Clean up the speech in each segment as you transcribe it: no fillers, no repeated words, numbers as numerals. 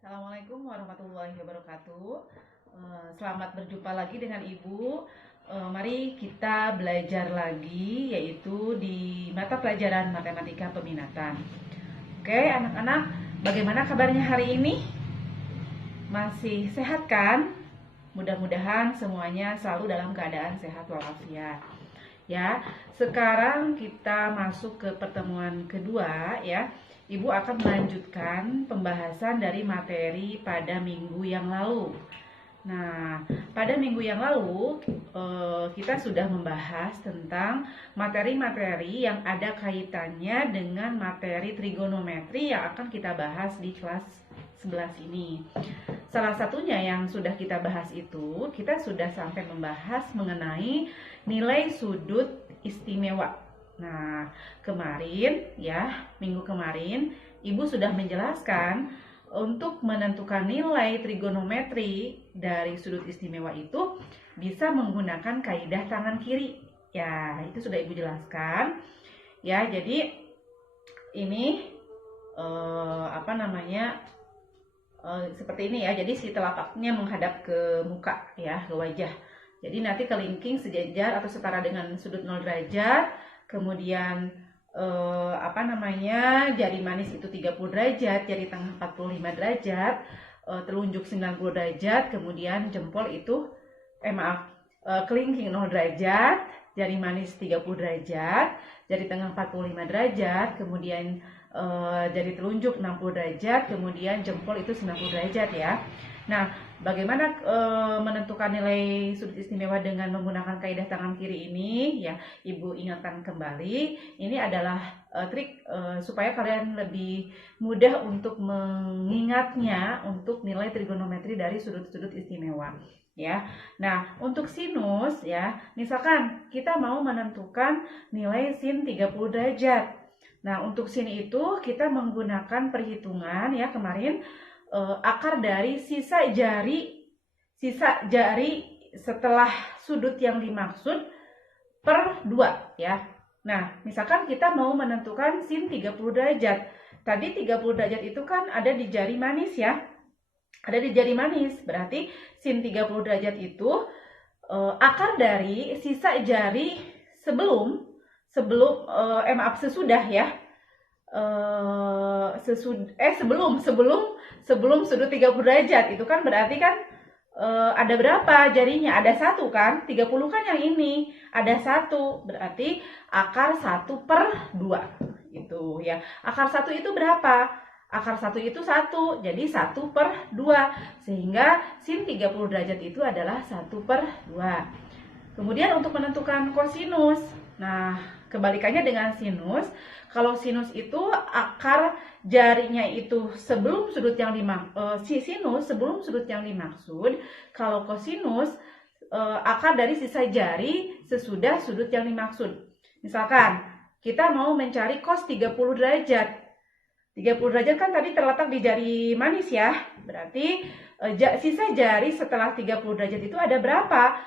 Assalamualaikum warahmatullahi wabarakatuh. Selamat berjumpa lagi dengan Ibu. Mari kita belajar lagi, yaitu di mata pelajaran matematika peminatan. Oke, anak-anak, bagaimana kabarnya hari ini? Masih sehat kan? Mudah-mudahan semuanya selalu dalam keadaan sehat walafiat. Ya, sekarang kita masuk ke pertemuan kedua ya. Ibu akan melanjutkan pembahasan dari materi pada minggu yang lalu. Nah, pada minggu yang lalu kita sudah membahas tentang materi-materi yang ada kaitannya dengan materi trigonometri yang akan kita bahas di kelas 11 ini. Salah satunya yang sudah kita bahas itu, kita sudah sampai membahas mengenai nilai sudut istimewa. Nah, kemarin ya, minggu kemarin Ibu sudah menjelaskan untuk menentukan nilai trigonometri dari sudut istimewa itu bisa menggunakan kaidah tangan kiri. Ya, itu sudah Ibu jelaskan. Ya, jadi ini seperti ini ya. Jadi si telapaknya menghadap ke muka ya, ke wajah. Jadi nanti kelingking sejajar atau setara dengan sudut 0 derajat. Kemudian jari manis itu 30 derajat, jari tengah 45 derajat, telunjuk 90 derajat, kemudian jempol itu kelingking 0 derajat, jari manis 30 derajat, jari tengah 45 derajat, kemudian jari telunjuk 60 derajat, kemudian jempol itu 90 derajat ya. Nah, bagaimana menentukan nilai sudut istimewa dengan menggunakan kaidah tangan kiri ini? Ya, Ibu ingatkan kembali. Ini adalah trik supaya kalian lebih mudah untuk mengingatnya untuk nilai trigonometri dari sudut-sudut istimewa. Ya, nah untuk sinus ya, misalkan kita mau menentukan nilai sin 30 derajat. Nah, untuk sin itu kita menggunakan perhitungan ya kemarin. Akar dari sisa jari setelah sudut yang dimaksud per 2 ya. Nah, misalkan kita mau menentukan sin 30 derajat. Tadi 30 derajat itu kan ada di jari manis ya. Ada di jari manis, berarti sin 30 derajat itu akar dari sisa jari sesudah ya. Sebelum sudut 30 derajat itu kan berarti kan ada berapa jarinya? Ada 1 kan? 30 kan yang ini. Ada 1, berarti akar 1 per 2 itu ya. Akar 1 itu berapa? Akar 1 itu 1, jadi 1 per 2. Sehingga sin 30 derajat itu adalah 1 per 2. Kemudian untuk menentukan kosinus. Nah, kebalikannya dengan sinus. Kalau sinus itu akar jarinya itu sebelum sudut yang sebelum sudut yang dimaksud. Kalau kosinus akar dari sisa jari sesudah sudut yang dimaksud. Misalkan kita mau mencari cos 30 derajat. 30 derajat kan tadi terletak di jari manis ya. Berarti sisa jari setelah 30 derajat itu ada berapa?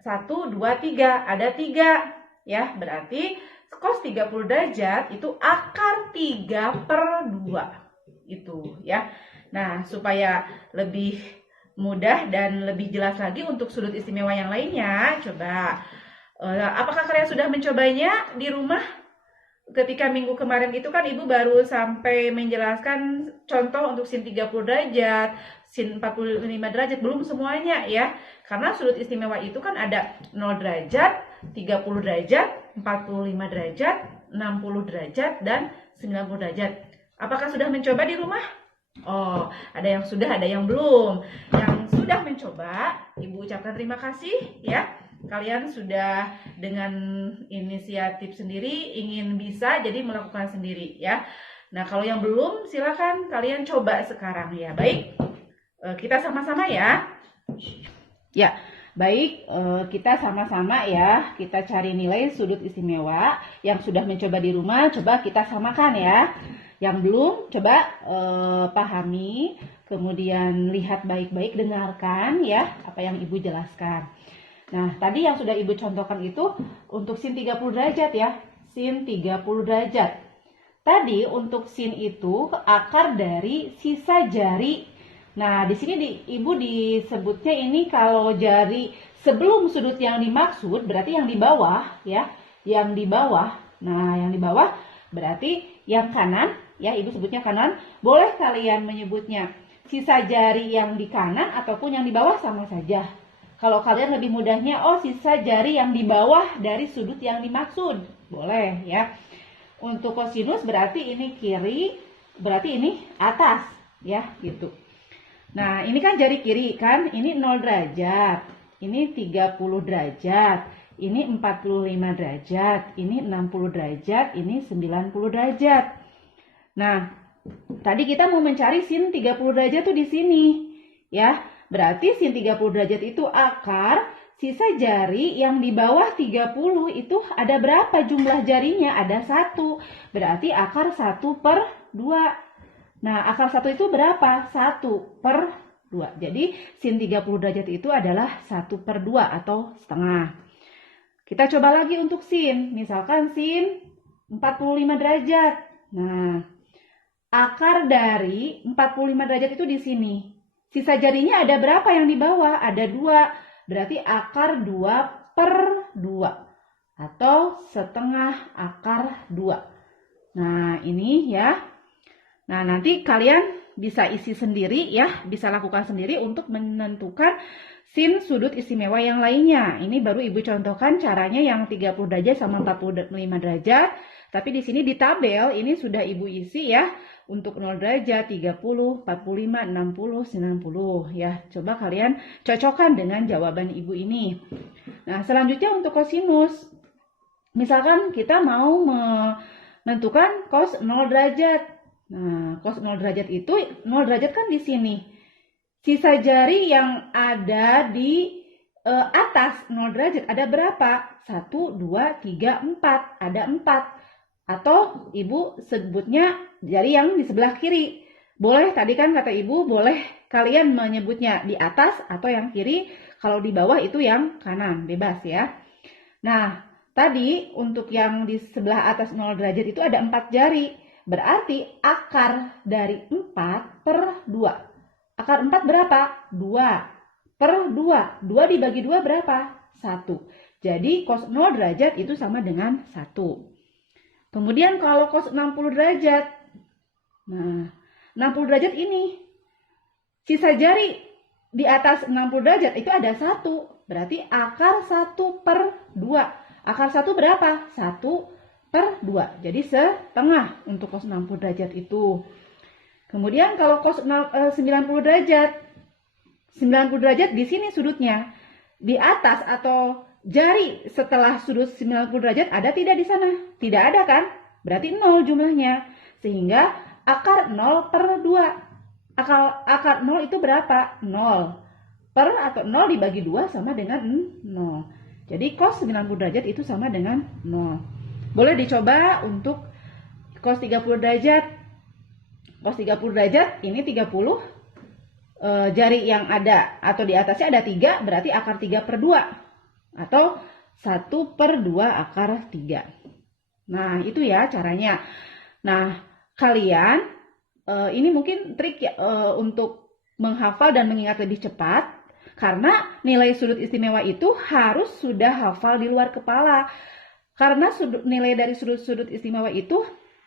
1, 2, 3. Ada 3 ya. Berarti cos 30 derajat itu akar 3 per 2 itu ya. Nah, supaya lebih mudah dan lebih jelas lagi untuk sudut istimewa yang lainnya, coba apakah kalian sudah mencobanya di rumah? Ketika minggu kemarin itu kan Ibu baru sampai menjelaskan contoh untuk sin 30 derajat, sin 45 derajat, belum semuanya ya. Karena sudut istimewa itu kan ada 0 derajat, 30 derajat, 45 derajat, 60 derajat, dan 90 derajat. Apakah sudah mencoba di rumah? Oh, ada yang sudah, ada yang belum. Yang sudah mencoba, Ibu ucapkan terima kasih ya. Kalian sudah dengan inisiatif sendiri ingin bisa jadi melakukan sendiri ya. Nah, kalau yang belum silakan kalian coba sekarang ya. Baik, kita sama-sama ya. Ya, baik, kita sama-sama ya. Kita cari nilai sudut istimewa. Yang sudah mencoba di rumah, coba kita samakan ya. Yang belum, coba pahami, kemudian lihat baik-baik, dengarkan ya apa yang Ibu jelaskan. Nah, tadi yang sudah Ibu contohkan itu untuk sin 30 derajat ya. Sin 30 derajat. Tadi untuk sin itu akar dari sisa jari Nah, di sini Ibu disebutnya ini kalau jari sebelum sudut yang dimaksud, berarti yang di bawah ya, yang di bawah. Nah, yang di bawah berarti yang kanan ya, Ibu sebutnya kanan. Boleh kalian menyebutnya sisa jari yang di kanan ataupun yang di bawah sama saja. Kalau kalian lebih mudahnya, oh sisa jari yang di bawah dari sudut yang dimaksud. Boleh ya. Untuk kosinus berarti ini kiri, berarti ini atas ya, gitu. Nah, ini kan jari kiri kan, ini 0 derajat, ini 30 derajat, ini 45 derajat, ini 60 derajat, ini 90 derajat. Nah, tadi kita mau mencari sin 30 derajat tuh di sini. Ya, berarti sin 30 derajat itu akar sisa jari yang di bawah 30 itu ada berapa jumlah jarinya? Ada 1. Berarti akar 1/2. Nah, akar 1 itu berapa? 1/2. Jadi, sin 30 derajat itu adalah 1/2 atau setengah. Kita coba lagi untuk sin. Misalkan sin 45 derajat. Nah, akar dari 45 derajat itu di sini. Sisa jarinya ada berapa yang di bawah? Ada 2. Berarti akar 2/2. Atau setengah akar 2. Nah, ini ya. Nah, nanti kalian bisa isi sendiri ya, bisa lakukan sendiri untuk menentukan sin sudut istimewa yang lainnya. Ini baru Ibu contohkan caranya yang 30 derajat sama 45 derajat. Tapi di sini di tabel ini sudah Ibu isi ya. Untuk 0 derajat, 30, 45, 60, 90 ya. Coba kalian cocokkan dengan jawaban Ibu ini. Nah, selanjutnya untuk kosinus. Misalkan kita mau menentukan cos 0 derajat. Nah, cos 0 derajat itu, 0 derajat kan di sini. Sisa jari yang ada di atas 0 derajat ada berapa? 1, 2, 3, 4. Ada 4. Atau Ibu sebutnya jari yang di sebelah kiri. Boleh, tadi kan kata Ibu, boleh kalian menyebutnya di atas atau yang kiri. Kalau di bawah itu yang kanan, bebas ya. Nah, tadi untuk yang di sebelah atas 0 derajat itu ada 4 jari. Berarti akar dari 4/2. Akar 4 berapa? 2/2. 2 dibagi 2 berapa? 1. Jadi cos 0 derajat itu sama dengan 1. Kemudian kalau cos 60 derajat. Nah, 60 derajat ini. Sisa jari di atas 60 derajat itu ada 1. Berarti akar 1/2. Akar 1 berapa? 1/2. Jadi setengah untuk cos 60 derajat itu. Kemudian kalau cos 90 derajat. 90 derajat di sini sudutnya. Di atas atau jari setelah sudut 90 derajat ada tidak di sana? Tidak ada kan? Berarti 0 jumlahnya. Sehingga akar 0/2. Akar 0 itu berapa? 0. Atau 0 dibagi 2 sama dengan 0. Jadi cos 90 derajat itu sama dengan 0. Boleh dicoba untuk cos 30 derajat. Cos 30 derajat ini 30. Jari yang ada atau di atasnya ada 3, berarti akar 3/2. Atau 1/2 akar 3. Nah, itu ya caranya. Nah, kalian ini mungkin trik ya, untuk menghafal dan mengingat lebih cepat. Karena nilai sudut istimewa itu harus sudah hafal di luar kepala. Karena nilai dari sudut-sudut istimewa itu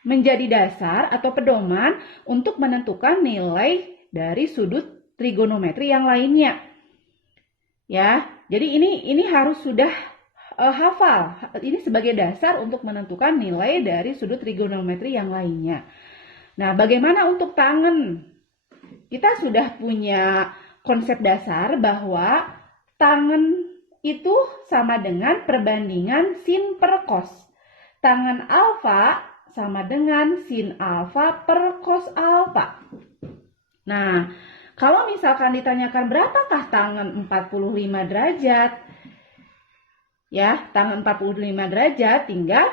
menjadi dasar atau pedoman untuk menentukan nilai dari sudut trigonometri yang lainnya. Ya, jadi ini harus sudah hafal. Ini sebagai dasar untuk menentukan nilai dari sudut trigonometri yang lainnya. Nah, bagaimana untuk tangen? Kita sudah punya konsep dasar bahwa tangen itu sama dengan perbandingan sin per cos. Tangen alfa sama dengan sin alfa per cos alfa. Nah, kalau misalkan ditanyakan berapakah tangen 45 derajat? Ya, tangen 45 derajat tinggal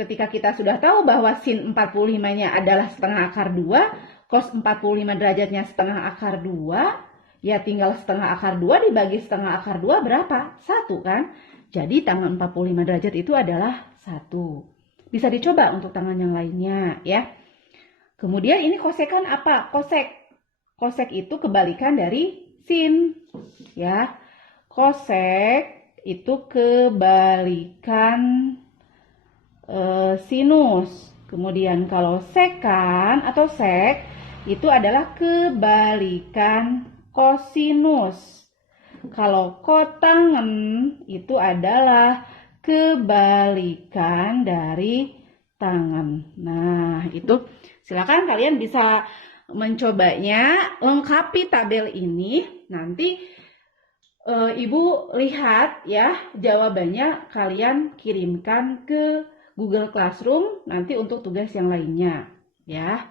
ketika kita sudah tahu bahwa sin 45-nya adalah setengah akar 2, cos 45 derajatnya setengah akar 2, ya tinggal setengah akar 2 dibagi setengah akar 2 berapa? 1 kan? Jadi tangen 45 derajat itu adalah 1. Bisa dicoba untuk tangan yang lainnya ya. Kemudian ini kosekan apa? Kosek. Kosek itu kebalikan dari sin, ya. Kosek itu kebalikan sinus. Kemudian kalau sekan atau sek itu adalah kebalikan kosinus. Kalau kotangen itu adalah kebalikan dari tangan. Nah, itu silakan kalian bisa mencobanya, lengkapi tabel ini. Nanti Ibu lihat ya jawabannya, kalian kirimkan ke Google Classroom nanti untuk tugas yang lainnya ya.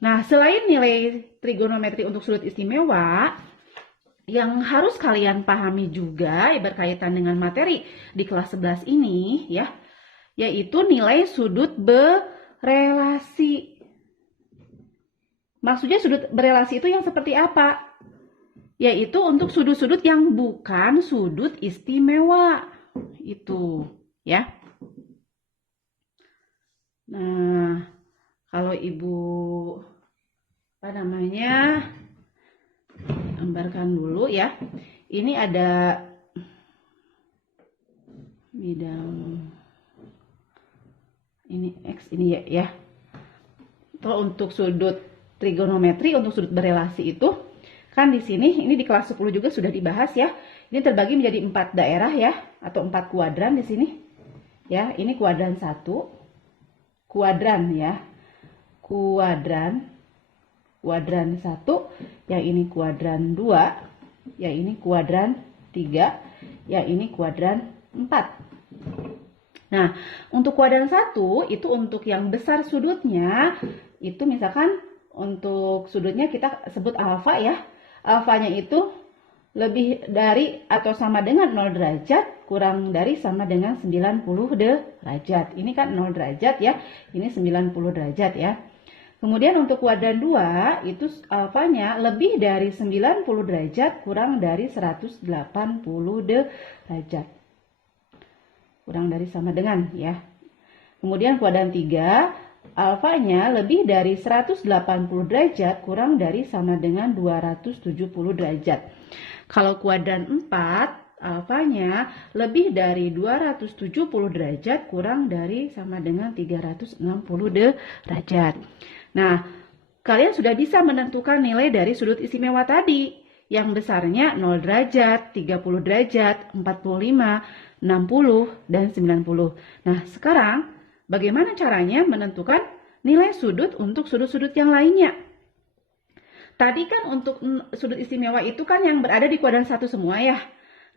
Nah, selain nilai trigonometri untuk sudut istimewa, yang harus kalian pahami juga berkaitan dengan materi di kelas 11 ini ya, yaitu nilai sudut berelasi. Maksudnya sudut berelasi itu yang seperti apa? Yaitu untuk sudut-sudut yang bukan sudut istimewa. Itu ya. Nah, kalau Ibu gambarkan dulu ya. Ini ada bidang ini X ini ya. Kalau untuk sudut trigonometri, untuk sudut berelasi itu kan di sini, ini di kelas 10 juga sudah dibahas ya. Ini terbagi menjadi 4 daerah ya, atau 4 kuadran di sini. Ya, ini kuadran 1. Kuadran ya. Kuadran 1, yang ini kuadran 2, yang ini kuadran 3, yang ini kuadran 4. Nah, untuk kuadran 1 itu untuk yang besar sudutnya, itu misalkan untuk sudutnya kita sebut alfa ya. Alfanya itu lebih dari atau sama dengan 0 derajat, kurang dari sama dengan 90 derajat. Ini kan 0 derajat ya, ini 90 derajat ya. Kemudian untuk kuadran 2, itu alfanya lebih dari 90 derajat, kurang dari 180 derajat. Kurang dari sama dengan ya. Kemudian kuadran 3, alfanya lebih dari 180 derajat, kurang dari sama dengan 270 derajat. Kalau kuadran 4, alfanya lebih dari 270 derajat, kurang dari sama dengan 360 derajat. Nah, kalian sudah bisa menentukan nilai dari sudut istimewa tadi. Yang besarnya 0 derajat, 30 derajat, 45, 60, dan 90. Nah, sekarang bagaimana caranya menentukan nilai sudut untuk sudut-sudut yang lainnya? Tadi kan untuk sudut istimewa itu kan yang berada di kuadran 1 semua ya.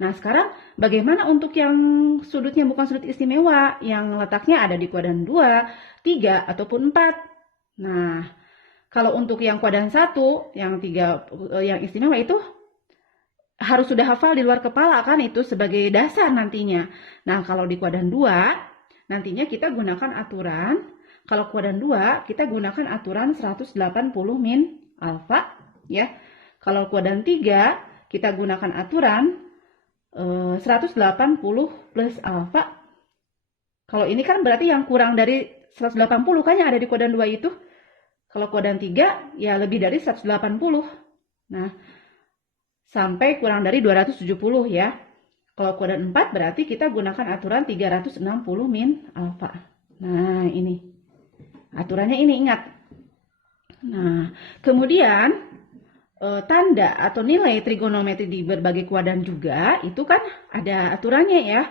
Nah, sekarang bagaimana untuk yang sudutnya bukan sudut istimewa, yang letaknya ada di kuadran 2, 3, ataupun 4? Nah, kalau untuk yang kuadran 1, yang 3, yang istimewa itu harus sudah hafal di luar kepala kan, itu sebagai dasar nantinya. Nah, kalau di kuadran 2, nantinya kita gunakan aturan, kalau kuadran 2, kita gunakan aturan 180 min alfa, ya. Kalau kuadran 3, kita gunakan aturan 180 plus alfa. Kalau ini kan berarti yang kurang dari 180 kan yang ada di kuadran 2 itu. Kalau kuadran 3, ya lebih dari 180. Nah, sampai kurang dari 270 ya. Kalau kuadran 4 berarti kita gunakan aturan 360 min alfa. Nah, ini. Aturannya ini, ingat. Nah, kemudian tanda atau nilai trigonometri di berbagai kuadran juga, itu kan ada aturannya ya.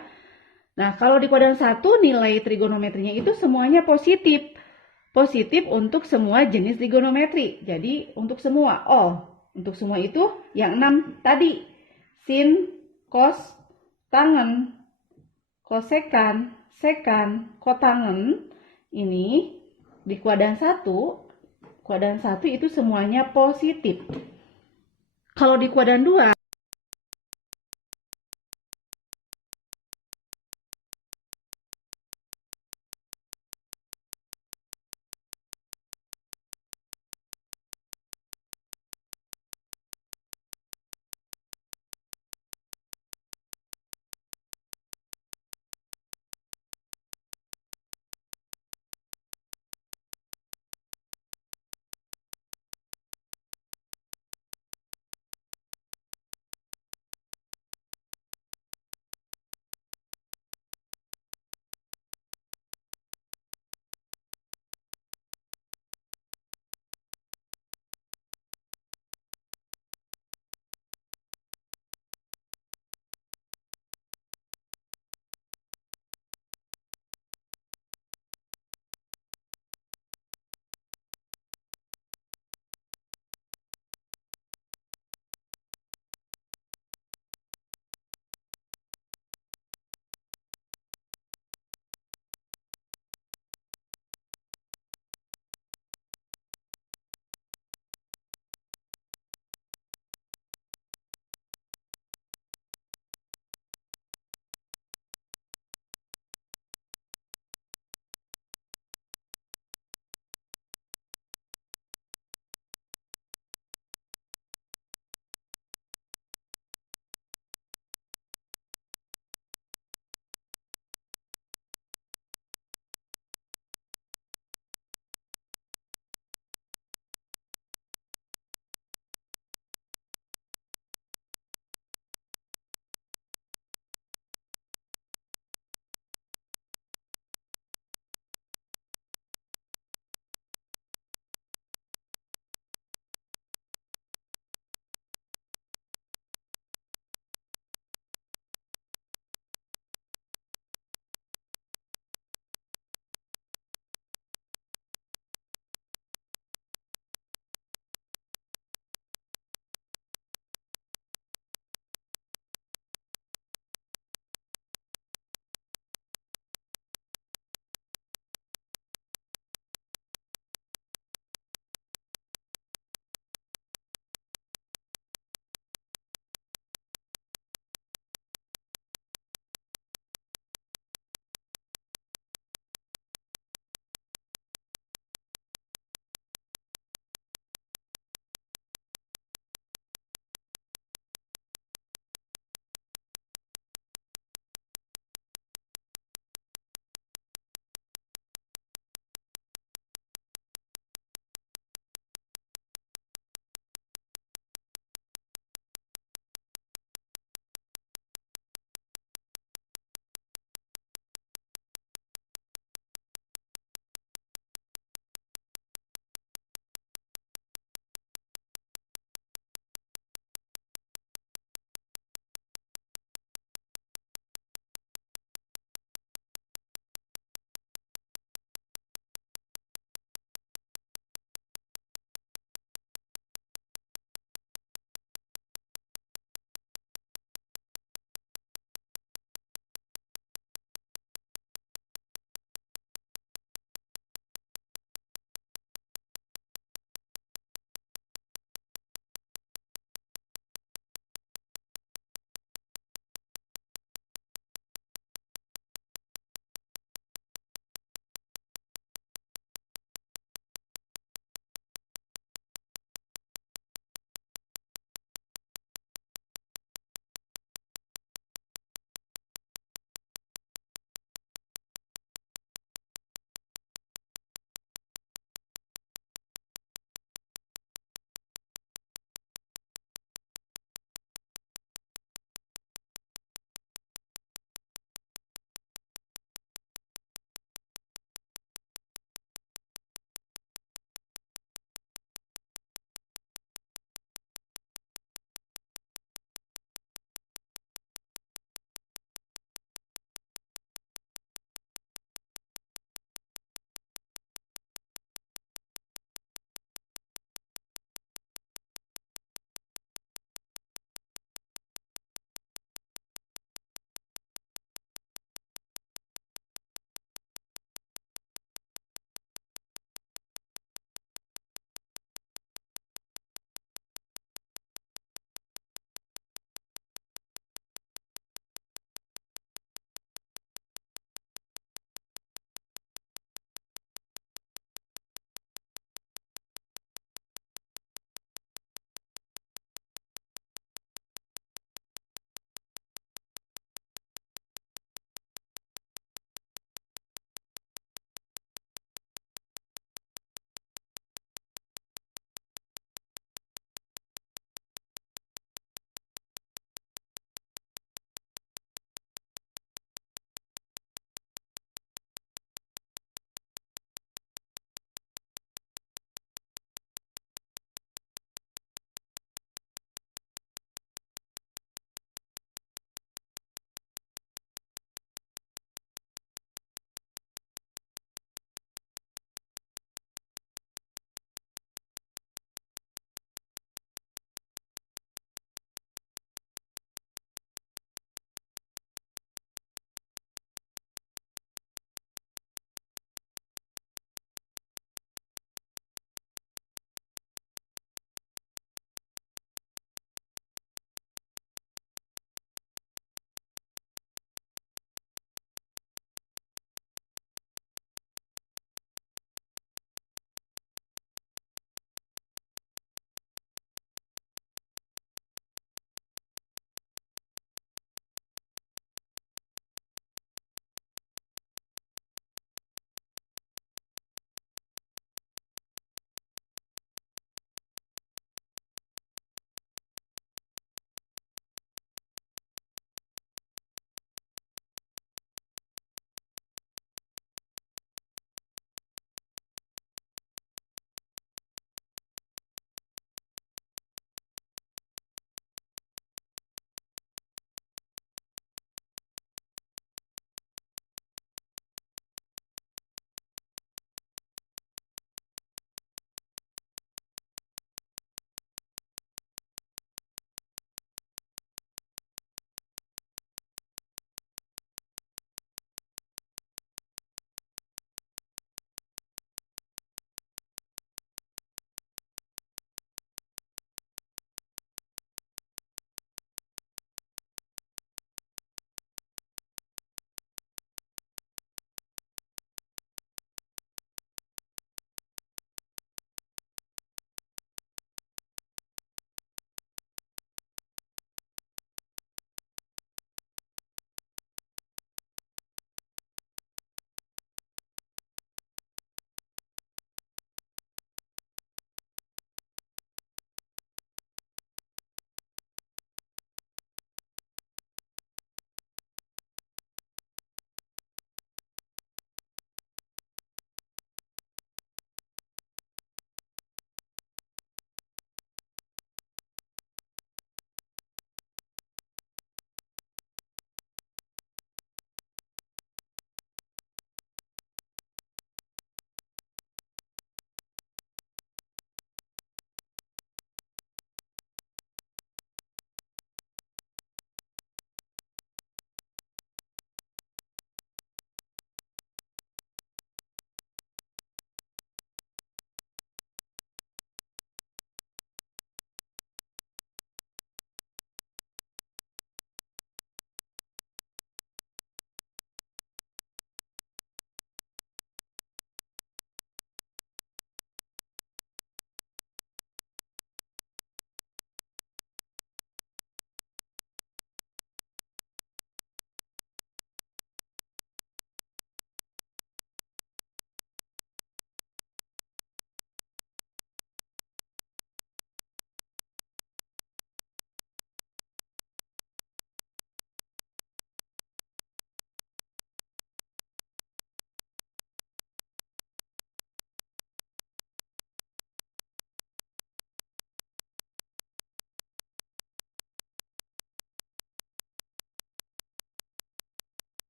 Nah, kalau di kuadran 1 nilai trigonometrinya itu semuanya positif. Positif untuk semua jenis trigonometri. Jadi untuk semua, untuk semua itu yang 6 tadi. Sin, cos, tangen, kosekan, sekan, kotangen. Ini di kuadran 1 itu semuanya positif. Kalau di kuadran 2,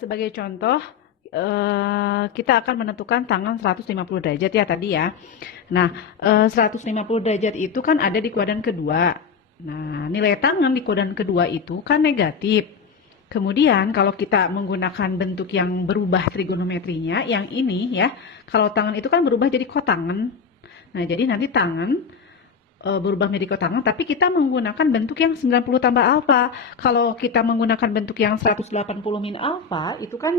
Sebagai contoh, kita akan menentukan tangan 150 derajat ya tadi ya. Nah, 150 derajat itu kan ada di kuadran kedua. Nah, nilai tangan di kuadran kedua itu kan negatif. Kemudian kalau kita menggunakan bentuk yang berubah trigonometrinya, yang ini ya, kalau tangan itu kan berubah jadi kotangan. Nah, jadi nanti tangan berubah menjadi kotangan, tapi kita menggunakan bentuk yang 90 tambah alfa. Kalau kita menggunakan bentuk yang 180 min alfa, itu kan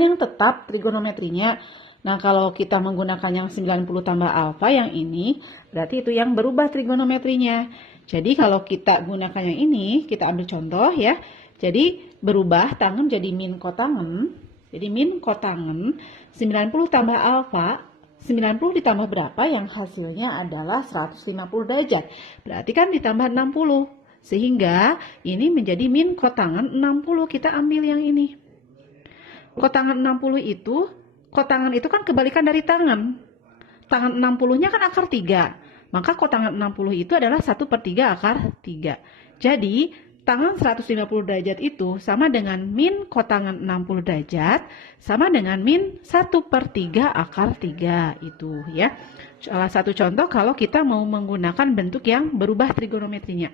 yang tetap trigonometrinya. Nah, kalau kita menggunakan yang 90 tambah alfa yang ini, berarti itu yang berubah trigonometrinya. Jadi kalau kita gunakan yang ini, kita ambil contoh ya. Jadi berubah tangan jadi min kotangan. Jadi min kotangan 90 tambah alfa, 90 ditambah berapa yang hasilnya adalah 150 derajat. Berarti kan ditambah 60. Sehingga ini menjadi min kotangan 60. Kita ambil yang ini. Kotangan 60 itu, kotangan itu kan kebalikan dari tangan. Tangan 60-nya kan akar 3. Maka kotangan 60 itu adalah 1/3 akar 3. Jadi, tangan 150 derajat itu sama dengan min kotangan 60 derajat, sama dengan min 1/3 akar 3 itu ya. Salah satu contoh kalau kita mau menggunakan bentuk yang berubah trigonometrinya.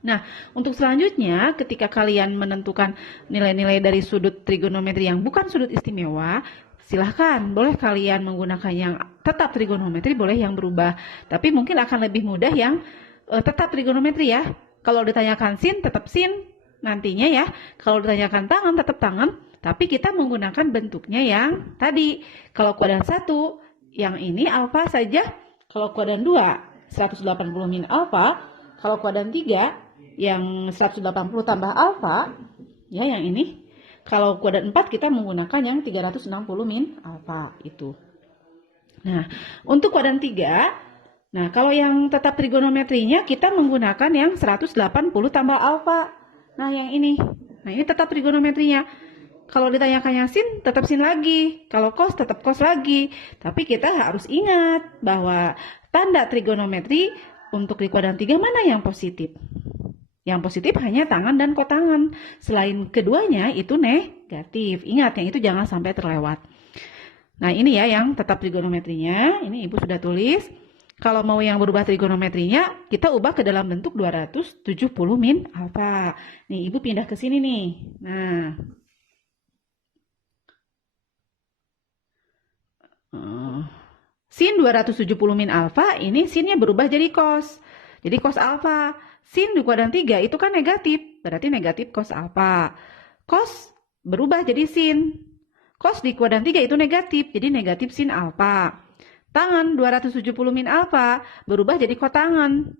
Nah, untuk selanjutnya ketika kalian menentukan nilai-nilai dari sudut trigonometri yang bukan sudut istimewa, silahkan, boleh kalian menggunakan yang tetap trigonometri, boleh yang berubah. Tapi mungkin akan lebih mudah yang tetap trigonometri ya. Kalau ditanyakan sin, tetap sin nantinya ya. Kalau ditanyakan tangan, tetap tangan. Tapi kita menggunakan bentuknya yang tadi. Kalau kuadran 1, yang ini alfa saja. Kalau kuadran 2, 180 min alfa. Kalau kuadran 3, yang 180 tambah alfa, ya yang ini. Kalau kuadran 4, kita menggunakan yang 360 min alfa itu. Nah, untuk kuadran 3, nah, kalau yang tetap trigonometrinya kita menggunakan yang 180 tambah alfa. Nah, yang ini. Nah, ini tetap trigonometrinya. Kalau ditanyakan yang sin, tetap sin lagi. Kalau cos, tetap cos lagi. Tapi kita harus ingat bahwa tanda trigonometri untuk di kuadran 3 mana yang positif? Yang positif hanya tangan dan kotangan. Selain keduanya itu negatif. Ingat, yang itu jangan sampai terlewat. Nah, ini ya yang tetap trigonometrinya. Ini Ibu sudah tulis. Kalau mau yang berubah trigonometrinya, kita ubah ke dalam bentuk 270 min alfa. Nih, Ibu pindah ke sini nih. Nah. Sin 270 min alfa, ini sinnya berubah jadi cos. Jadi cos alfa. Sin di kuadran 3 itu kan negatif. Berarti negatif cos alfa. Cos berubah jadi sin. Cos di kuadran 3 itu negatif. Jadi negatif sin alfa. Tangan 270 min alfa berubah jadi kotangan.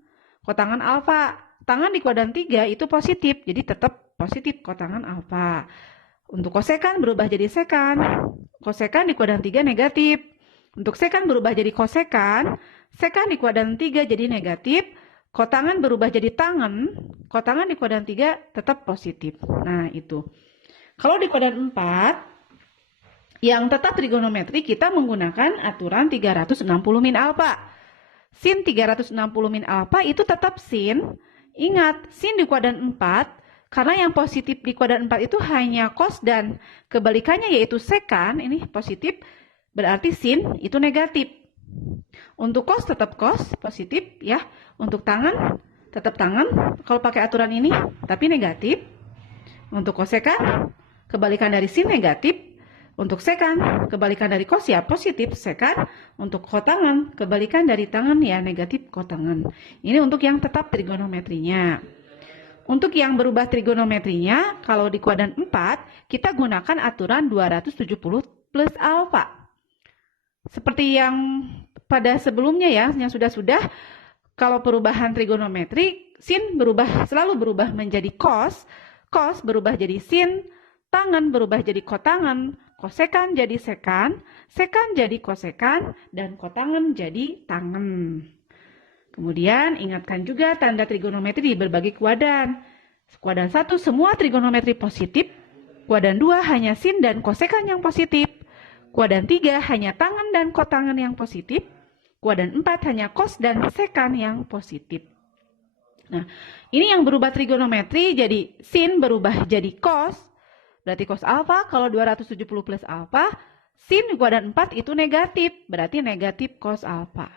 Kotangan alfa. Tangan di kuadran 3 itu positif. Jadi tetap positif kotangan alfa. Untuk kosekan berubah jadi sekan. Kosekan di kuadran 3 negatif. Untuk sekan berubah jadi kosekan. Sekan di kuadran 3 jadi negatif. Kotangan berubah jadi tangan. Kotangan di kuadran 3 tetap positif. Nah, itu. Kalau di kuadran 4, yang tetap trigonometri kita menggunakan aturan 360 min alfa. Sin 360 min alfa itu tetap sin. Ingat, sin di kuadran 4, karena yang positif di kuadran 4 itu hanya cos dan kebalikannya yaitu sekan, ini positif, berarti sin itu negatif. Untuk cos tetap cos, positif ya. Untuk tangan, tetap tangan, kalau pakai aturan ini, tapi negatif. Untuk kosekan, kebalikan dari sin negatif. Untuk sekan, kebalikan dari cos ya positif sekan. Untuk kotangan, kebalikan dari tangan ya negatif kotangan. Ini untuk yang tetap trigonometrinya. Untuk yang berubah trigonometrinya, kalau di kuadran 4, kita gunakan aturan 270 plus alfa. Seperti yang pada sebelumnya ya, yang sudah-sudah, kalau perubahan trigonometri, sin selalu berubah menjadi cos, cos berubah jadi sin, tangan berubah jadi kotangan, kosekan jadi sekan, sekan jadi kosekan, dan kotangan jadi tangan. Kemudian ingatkan juga tanda trigonometri di berbagai kuadran. Kuadran 1 semua trigonometri positif, kuadran 2 hanya sin dan kosekan yang positif, kuadran 3 hanya tangan dan kotangan yang positif, kuadran 4 hanya cos dan sekan yang positif. Nah, ini yang berubah trigonometri jadi sin berubah jadi cos. Berarti cos alfa kalau 270 plus alfa, sin kuadran 4 itu negatif. Berarti negatif cos alfa.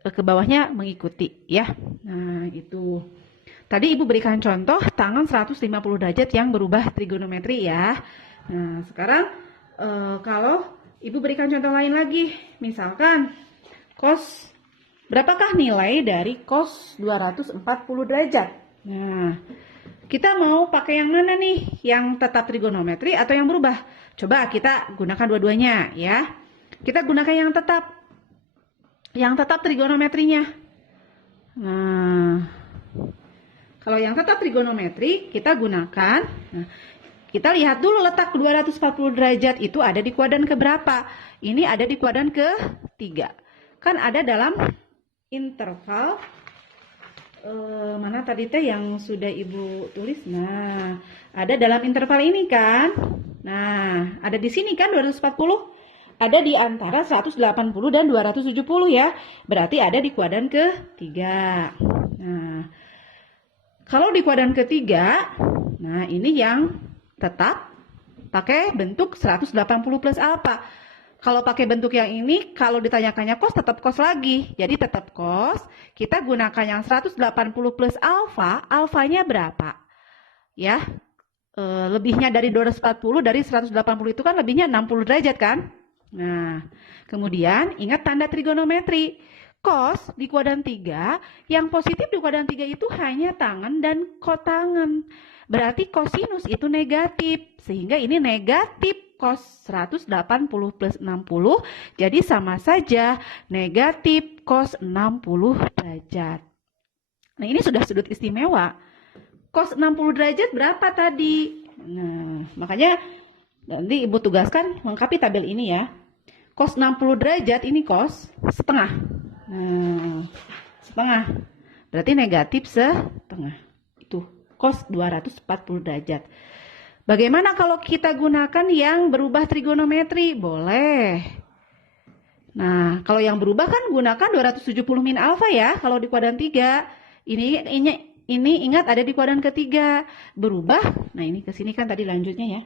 Ke bawahnya mengikuti ya. Nah, itu. Tadi Ibu berikan contoh tangan 150 derajat yang berubah trigonometri ya. Nah, sekarang kalau Ibu berikan contoh lain lagi. Misalkan cos, berapakah nilai dari cos 240 derajat? Nah, kita mau pakai yang mana nih? Yang tetap trigonometri atau yang berubah? Coba kita gunakan dua-duanya ya. Kita gunakan yang tetap. Yang tetap trigonometrinya. Nah, kalau yang tetap trigonometri kita gunakan. Nah, kita lihat dulu letak 240 derajat itu ada di kuadran keberapa? Ini ada di kuadran ke-3. Kan ada dalam interval mana tadi teh yang sudah Ibu tulis? Nah, ada dalam interval ini kan? Nah, ada di sini kan 240. Ada di antara 180 dan 270 ya. Berarti ada di kuadran ke-3. Nah, kalau di kuadran ke-3, nah ini yang tetap pakai bentuk 180 plus alfa. Kalau pakai bentuk yang ini, kalau ditanyakannya cos, tetap cos lagi. Jadi tetap cos, kita gunakan yang 180 plus alfa, alfanya berapa? Ya, lebihnya dari 240, dari 180 itu kan lebihnya 60 derajat kan? Nah, kemudian ingat tanda trigonometri. Cos di kuadran 3, yang positif di kuadran 3 itu hanya tangen dan kotangen. Berarti kosinus itu negatif, sehingga ini negatif cos 180 plus 60, jadi sama saja negatif cos 60 derajat. Nah, ini sudah sudut istimewa. Cos 60 derajat berapa tadi? Nah, makanya nanti Ibu tugaskan lengkapi tabel ini ya. Cos 60 derajat ini cos setengah. Nah, setengah. Berarti negatif setengah. Itu cos 240 derajat. Bagaimana kalau kita gunakan yang berubah trigonometri? Boleh. Nah, kalau yang berubah kan gunakan 270 min alfa ya. Kalau di kuadran 3. Ini ingat ada di kuadran ketiga. Berubah. Nah, ini ke sini kan tadi lanjutnya ya.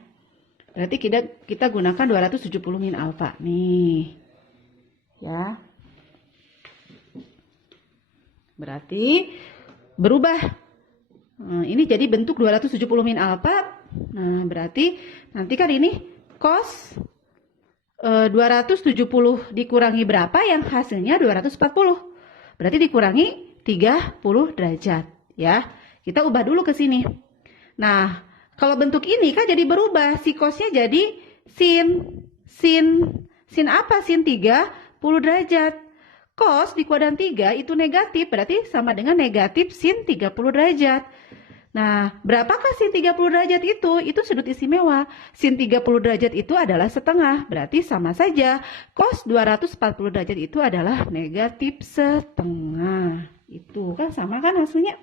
Berarti kita gunakan 270 min alfa. Nih. Ya. Berarti berubah. Nah, ini jadi bentuk 270 min alfa. Nah, berarti nanti kan ini cos 270 dikurangi berapa yang hasilnya 240. Berarti dikurangi 30 derajat. Ya. Kita ubah dulu ke sini. Nah, kalau bentuk ini kan jadi berubah, si cosnya jadi sin apa? Sin 30 derajat. Cos di kuadran 3 itu negatif, berarti sama dengan negatif sin 30 derajat. Nah, berapakah sin 30 derajat itu? Itu sudut istimewa. Sin 30 derajat itu adalah setengah, berarti sama saja. Cos 240 derajat itu adalah negatif setengah. Itu kan sama kan hasilnya?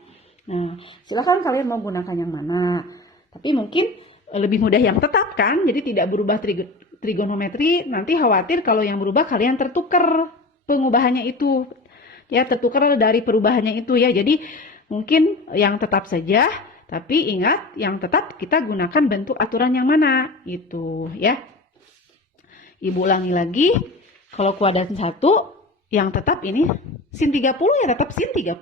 Nah, silakan kalian mau gunakan yang mana. Tapi mungkin lebih mudah yang tetap kan, jadi tidak berubah trigonometri. Nanti khawatir kalau yang berubah kalian tertukar pengubahannya itu. Ya, tertukar dari perubahannya itu ya. Jadi mungkin yang tetap saja, tapi ingat yang tetap kita gunakan bentuk aturan yang mana. Itu ya. Ibu ulangi lagi. Kalau kuadran 1 yang tetap ini sin 30 ya tetap sin 30.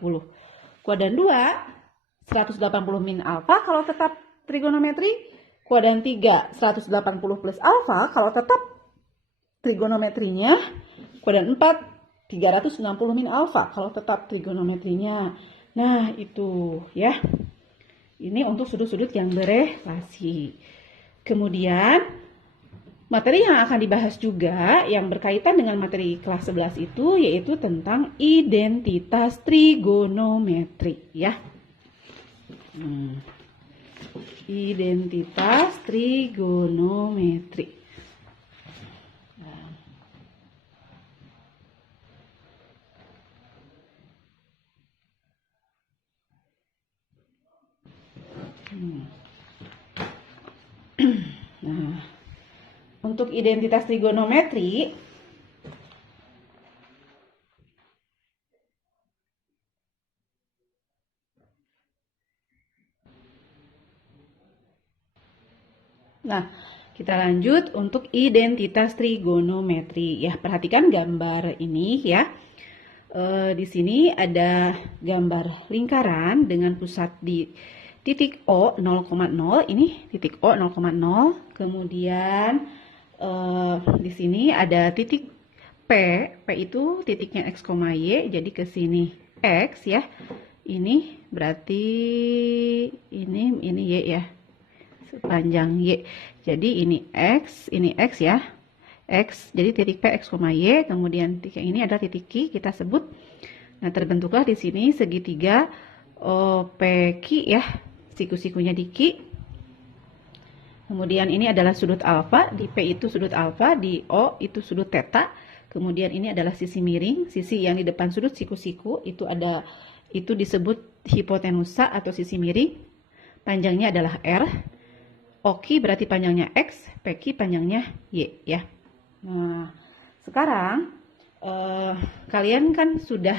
Kuadran 2 180 min alfa kalau tetap trigonometri, kuadran 3 180 plus alfa kalau tetap trigonometrinya, kuadran 4 360 min alfa kalau tetap trigonometrinya. Nah, itu ya. Ini untuk sudut-sudut yang berelasi. Kemudian materi yang akan dibahas juga yang berkaitan dengan materi kelas 11 itu yaitu tentang identitas trigonometri ya. Identitas trigonometri. Nah, untuk identitas trigonometri Nah, kita lanjut untuk identitas trigonometri. Ya, perhatikan gambar ini ya. Di sini ada gambar lingkaran dengan pusat di titik O 0,0. Ini titik O 0,0. Kemudian di sini ada titik P. P itu titiknya X, Y. Jadi ke sini X ya. Ini berarti ini Y ya. Sepanjang Y. Jadi ini X ya. X, jadi titik P, X, Y, kemudian titik yang ini adalah titik Q, kita sebut. Nah, terbentuklah di sini segitiga OPQ ya, siku-sikunya di Q. Kemudian ini adalah sudut alfa, di P itu sudut alfa, di O itu sudut theta. Kemudian ini adalah sisi miring, sisi yang di depan sudut siku-siku, itu disebut hipotenusa atau sisi miring. Panjangnya adalah R. OQ berarti panjangnya X, PQ panjangnya Y ya. Nah, sekarang kalian kan sudah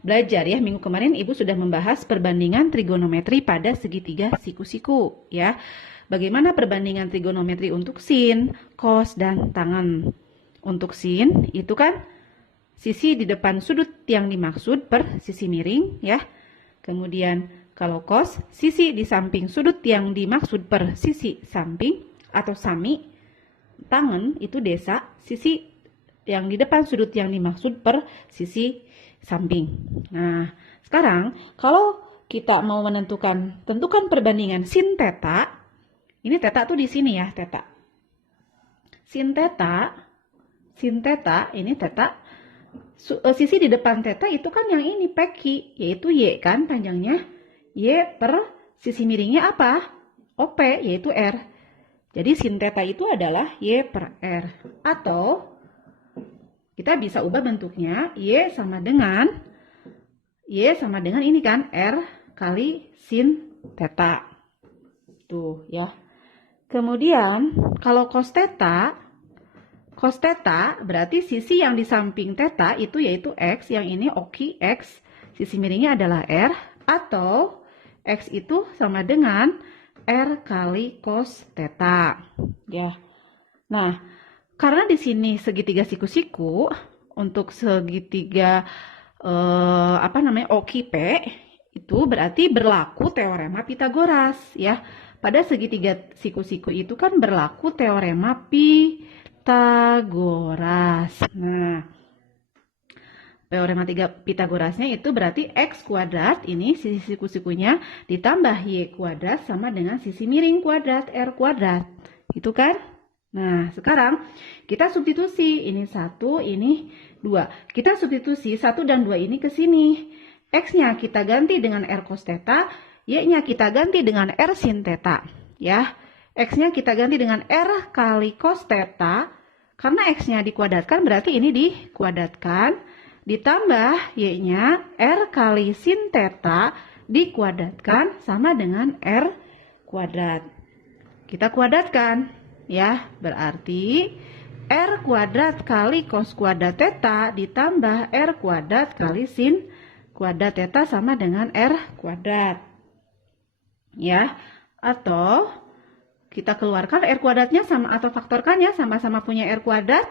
belajar ya, minggu kemarin Ibu sudah membahas perbandingan trigonometri pada segitiga siku-siku ya. Bagaimana perbandingan trigonometri untuk sin, cos, dan tangen. Untuk sin itu kan sisi di depan sudut yang dimaksud per sisi miring ya. Kemudian kalau cos, sisi di samping sudut yang dimaksud per sisi samping atau sami. Tangen itu desa, sisi yang di depan sudut yang dimaksud per sisi samping. Nah, sekarang kalau kita mau tentukan perbandingan sin theta. Ini theta tuh di sini ya, theta. Sin theta ini theta. Sisi di depan theta itu kan yang ini PQ, yaitu Y kan panjangnya. Y per sisi miringnya apa? OP, yaitu R. Jadi sin theta itu adalah Y per R. Atau kita bisa ubah bentuknya Y sama dengan ini kan R kali sin theta. Tuh ya. Kemudian kalau cos theta berarti sisi yang di samping theta itu yaitu X, yang ini OQ X, sisi miringnya adalah R, atau X itu sama dengan R kali cos theta ya. Nah, karena di sini segitiga siku-siku, untuk segitiga OQP itu berarti berlaku teorema Pitagoras ya. Pada segitiga siku-siku itu kan berlaku teorema Pitagoras. Nah, teorema Pitagorasnya itu berarti X kuadrat, ini sisi siku-sikunya, ditambah Y kuadrat sama dengan sisi miring kuadrat, R kuadrat. Itu kan? Nah, sekarang kita substitusi. Ini 1, ini 2. Kita substitusi 1 dan 2 ini ke sini. X-nya kita ganti dengan R cos theta, Y-nya kita ganti dengan R sin theta. Ya, X-nya kita ganti dengan R kali cos theta. Karena X-nya dikuadratkan berarti ini dikuadratkan. Ditambah Y-nya R kali sin theta dikuadratkan sama dengan R kuadrat. Kita kuadratkan ya, berarti R kuadrat kali cos kuadrat theta ditambah R kuadrat kali sin kuadrat theta sama dengan R kuadrat. Ya, atau kita keluarkan R kuadratnya sama atau faktorkannya, sama-sama punya R kuadrat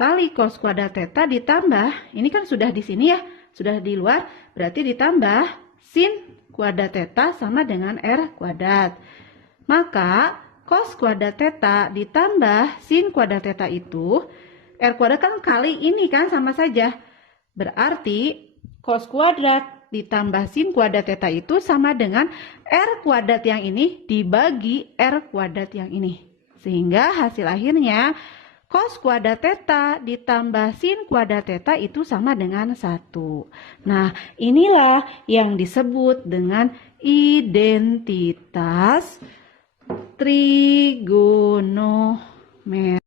kali cos kuadrat theta ditambah, ini kan sudah di sini ya, sudah di luar, berarti ditambah sin kuadrat theta sama dengan R kuadrat. Maka cos kuadrat theta ditambah sin kuadrat theta itu, R kuadrat kan kali ini kan sama saja. Berarti cos kuadrat ditambah sin kuadrat theta itu sama dengan R kuadrat yang ini dibagi R kuadrat yang ini. Sehingga hasil akhirnya cos kuadrat theta ditambah sin kuadrat theta itu sama dengan 1. Nah, inilah yang disebut dengan identitas trigonometri.